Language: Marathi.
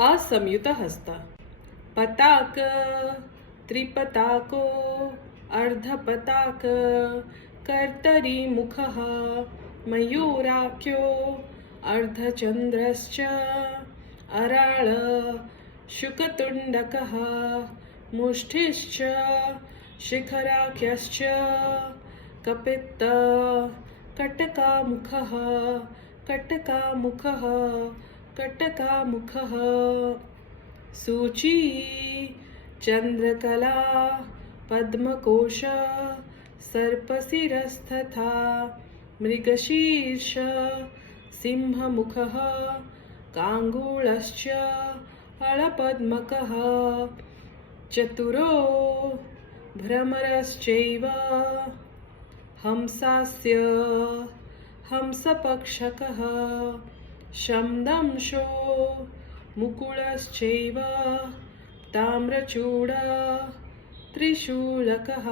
असंयुत हस्त पताक त्रिपताको अर्धपताक कर्तरी मुखः मयूराख्यो अर्धचंद्रश्च अराळ शुकतुंडकः मुष्टिश्च शिखराख्यश्च कपित्त कटकामुखः कटकामुखः कटकामुखः सूची चंद्रकला पद्मकोश सर्पशिरस्तथा मृगशीर्ष सिंहमुखः काङ्गूळश्च हलपद्मकः चतुरो भ्रमरश्चैव हंसास्य हंसपक्षकः शमदंशो मुकुलश्चैव ताम्रचूडा त्रिशूलकः